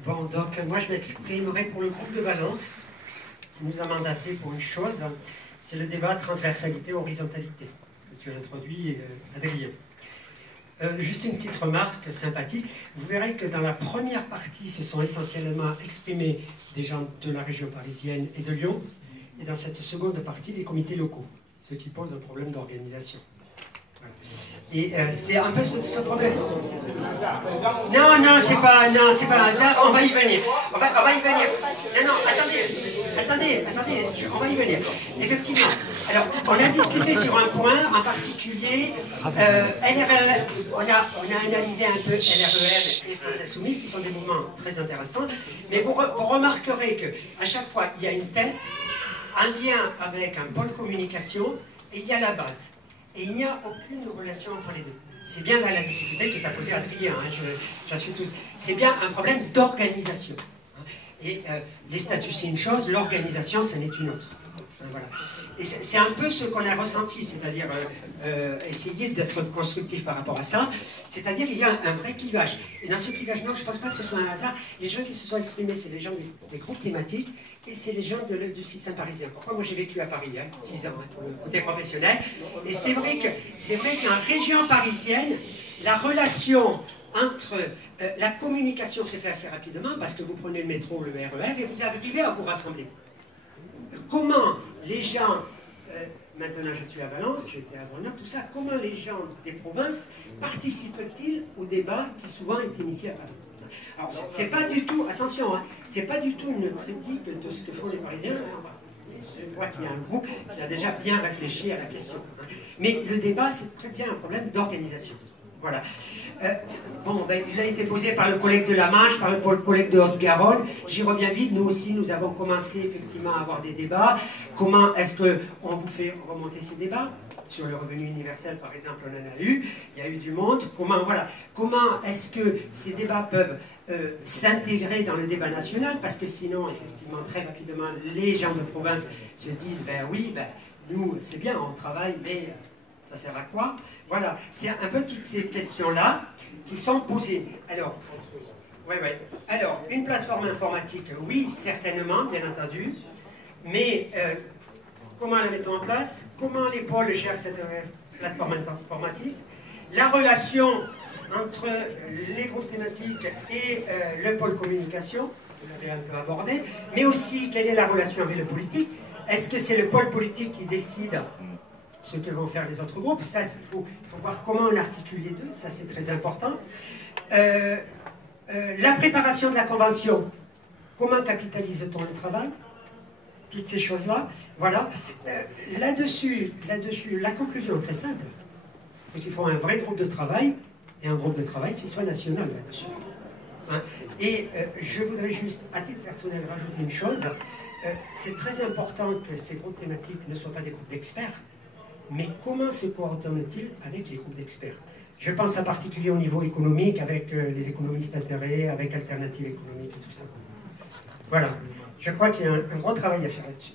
Bon, donc moi je m'exprimerai pour le groupe de Valence, qui nous a mandaté pour une chose, c'est le débat transversalité-horizontalité, que tu as introduit, Adrien. Juste une petite remarque sympathique, vous verrez que dans la première partie, se sont essentiellement exprimés des gens de la région parisienne et de Lyon, et dans cette seconde partie, des comités locaux, ce qui pose un problème d'organisation. Et c'est un peu ce problème. Non, c'est pas un hasard, on va y venir. On va y venir. Non, attendez, on va y venir. Effectivement. Alors, on a discuté sur un point en particulier, LREM, on a analysé un peu LREM et France Insoumise, qui sont des mouvements très intéressants, mais vous remarquerez qu'à chaque fois, il y a une tête, un lien avec un pôle communication, et il y a la base. Et il n'y a aucune relation entre les deux. C'est bien là la difficulté que tu as posée à Adrien, j'en suis tout. C'est bien un problème d'organisation. Et les statuts c'est une chose, l'organisation c'en est une autre. Voilà. Et c'est un peu ce qu'on a ressenti, c'est-à-dire essayer d'être constructif par rapport à ça, c'est-à-dire il y a un vrai clivage. Et dans ce clivage, non, je ne pense pas que ce soit un hasard, les gens qui se sont exprimés, c'est les gens des groupes thématiques, et c'est les gens du système parisien. Pourquoi moi j'ai vécu à Paris, 6 ans, côté professionnel, et c'est vrai qu'en région parisienne, la relation entre la communication se fait assez rapidement, parce que vous prenez le métro, le RER, et vous arrivez à vous rassembler. Comment les gens, maintenant je suis à Valence, j'étais à Grenoble, tout ça, comment les gens des provinces participent-ils au débat qui souvent est initié à Paris? Alors, c'est pas du tout, attention, c'est pas du tout une critique de ce que font les Parisiens. Je vois qu'il y a un groupe qui a déjà bien réfléchi à la question. Mais le débat, c'est très bien un problème d'organisation. Voilà. Il a été posé par le collègue de la Manche, par le collègue de Haute-Garonne. J'y reviens vite. Nous aussi, nous avons commencé effectivement à avoir des débats. Comment est-ce qu'on vous fait remonter ces débats? Sur le revenu universel, par exemple, on en a eu. Il y a eu du monde. Comment est-ce que ces débats peuvent s'intégrer dans le débat national? Parce que sinon, effectivement, très rapidement, les gens de province se disent, nous, c'est bien, on travaille, mais ça sert à quoi? Voilà, c'est un peu toutes ces questions-là qui sont posées. Alors, Alors, une plateforme informatique, oui, certainement, bien entendu, mais comment la mettons en place? Comment les pôles gèrent cette plateforme informatique? La relation entre les groupes thématiques et le pôle communication, vous l'avez un peu abordé, mais aussi quelle est la relation avec le politique? Est-ce que c'est le pôle politique qui décide ce que vont faire les autres groupes? Ça, il faut voir comment on articule les deux, ça c'est très important. La préparation de la convention, comment capitalise-t-on le travail? Toutes ces choses-là, voilà. Là-dessus, la conclusion est très simple, c'est qu'il faut un vrai groupe de travail, et un groupe de travail qui soit national là-dessus. Et je voudrais juste, à titre personnel, rajouter une chose. C'est très important que ces groupes thématiques ne soient pas des groupes d'experts, mais comment se coordonnent-ils avec les groupes d'experts? Je pense en particulier au niveau économique, avec les économistes intérêts, avec Alternatives économiques et tout ça. Voilà. Je crois qu'il y a un gros travail à faire là-dessus.